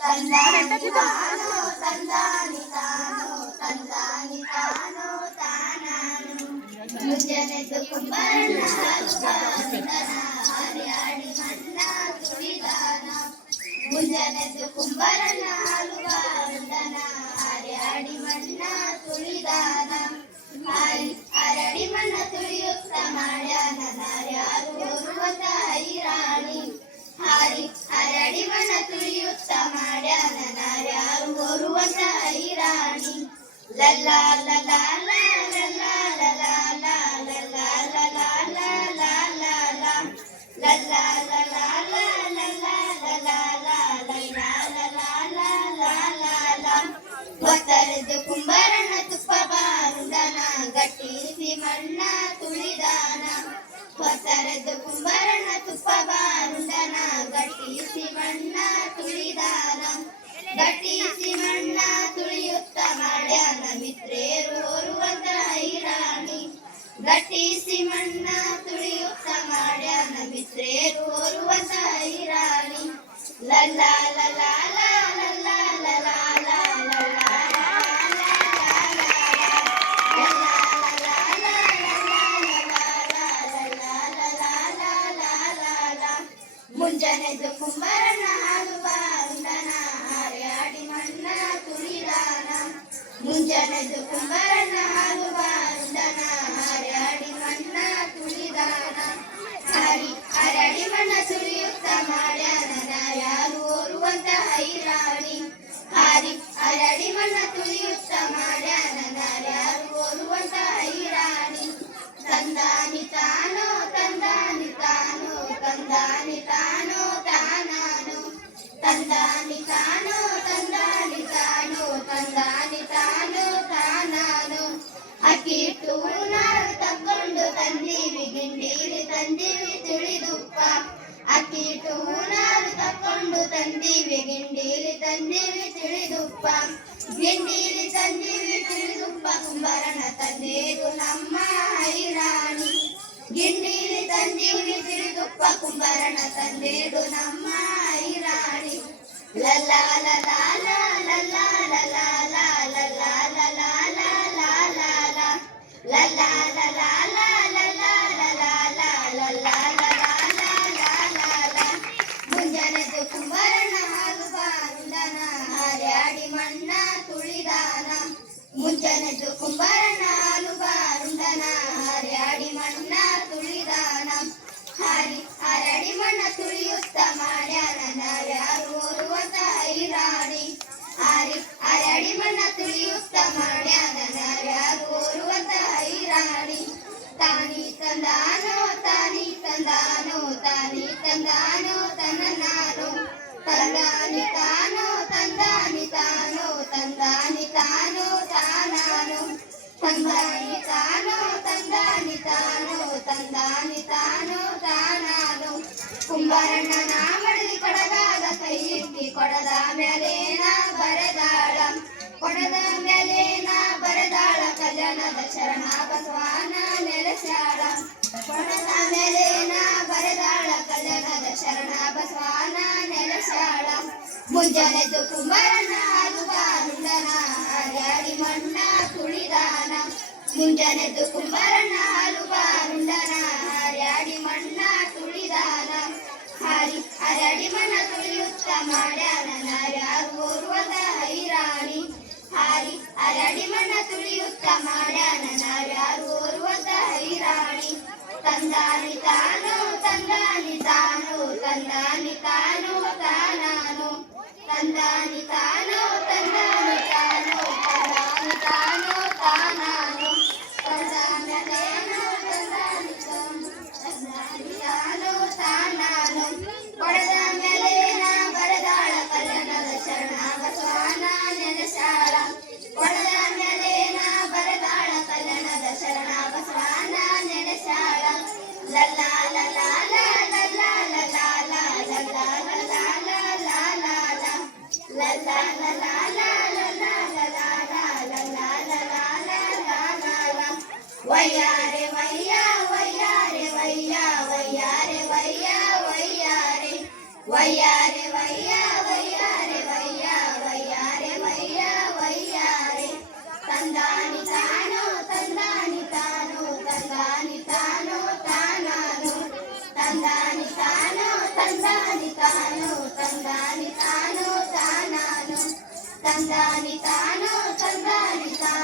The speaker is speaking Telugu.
తందాని తాను తందాని తాను తందాని తాను తాను తాను తాను ముజనెదు కుమారన వందన హరి ఆడి మన్న ಗಟ್ಟಿ ಮಣ್ಣ ತುಳಿಯುತ್ತ ಮಾಡ್ಯಾನ ಮಿತ್ರೇರು ಓರ್ವ ಐರಾಣಿ ರಾಣಿ ದಟ್ಟಿಸಿ ಮಣ್ಣ ತುಳಿಯುತ್ತ ಮಾಡ್ಯಾನ ಮಿತ್ರೇರು ಓರ್ವ ತಾಯಿ ರಾಣಿ ಲಲ್ಲ ಲಲ್ಲ ಮುಂಜಾನೆದು ಕುಂಬರನ ಹಾಲು ಬಾಂದನ ಹಾರ್ಯಾಡಿ ಮಣ್ಣ ತುಳಿದಾನ ಹರಿ ಹರಡಿ ಮಣ್ಣ ತುಳಿಯುತ್ತ ಮಾಡ್ಯಾನ ಯಾರು ಓರುವಂತ ಹೈರಾಣಿ ಹರಿ ಹರಡಿ ಮಣ್ಣ ತುಳಿಯುತ್ತ ಮಾಡ್ಯಾನ ಯಾರು ಓರುವಂತ ಹೈರಾಣಿ ತಂದಾನಿ ತಾನೋ ತಂದಾನಿ ತಾನೋ ತಂದಾನಿ ತಾನೋ ತಾನಾನು ತಂದಾನಿ ತಾನೋ ಗಿಂಡೀರಿ ತಂದೀವಿ ತಿಳಿದುಪ್ಪ ಗಿಂಡೀರಿ ತಂದೀವಿ ತಿಳಿದುಪ್ಪ ಕುಂಬರಣ ತಂದೇದು ನಮ್ಮ ಹೈರಾಣಿ ಗಿಂಡೀರಿ ತಂದೀವಿ ತಿಳಿದುಪ್ಪ ಕುಂಬರಣ ತಂದೇದು ನಮ್ಮ ಹೈರಾಣಿ ಲಲ್ಲ ಲಲ ಲಲ್ಲ ಲಲ ಲಲ್ಲ ಲಲ ಲಲ್ಲ ಮುಂಜಾನೆದು ತಂದಾನಿ ತಾನೋ ತಂದಾನಿ ತಾನೋ ತಂದಾನಿ ತಾನೋ ತಾನಾನು ನಾ ಮಡದಿ ಕೊಡದಾಗ, ಕೈ ಇಟ್ಟಿ ಕೊಡದ ಮೇಲೇನ ಬರೆದಾಳ. ಕೊಡದ ಮೇಲೇನ ಬರೆದಾಳ, ಕಲ್ಯಾಣದ ಶರಣ ಬಸವಾನ ನೆಲೆಸಾಳ ಕೊಡದ ಮೇಲೇನ ಬರೆದಾಳ, ಕಲ್ಯಾಣದ ಶರಣ ಬಸವಾನ ನೆಲೆಸಾಳ ಮುಂಜಾನೆದ್ದು ಕುಂಬರಣ್ಣ ಮುಂಜಾನೆದು ಕುಂಬರಣ್ಣ ಹಾಲು ಬಾರುಂಡನ ಹರ್ಯಾಡಿ ಮಣ್ಣ ತುಳಿದಾನ, ಹಾರಿ ಹರ್ಯಾಡಿ ಮಣ್ಣ ತುಳಿಯುತ್ತ ಮಾಡ್ಯಾನ ಓರುವಂತ ಹೈರಾಣಿ, ಹಾರಿ ಹರಡಿ ಮಣ್ಣ ತುಳಿಯುತ್ತ ಮಾಡ್ಯಾನ ಓರುವಂತ ಹೈರಾಣಿ. ತಂದಾನಿ ತಾನು ತಂದಾನಿ ತಾನು ತಂದಾನಿ ತಾನು ತಾನಾನು వయ్యారే వయ్యా వయ్యారే వయ్యా వయ్యారే వయ్యా వయ్యారే. వయ్యారే వయ్యా వయ్యారే వయ్యా వయ్యారే వయ్యా వయ్యారే. తందాని తాను తందాని తాను తందాని తాను తానాను. తందాని తాను తందాని తాను తందాని తాను తానాను. తందాని తాను తందాని తాను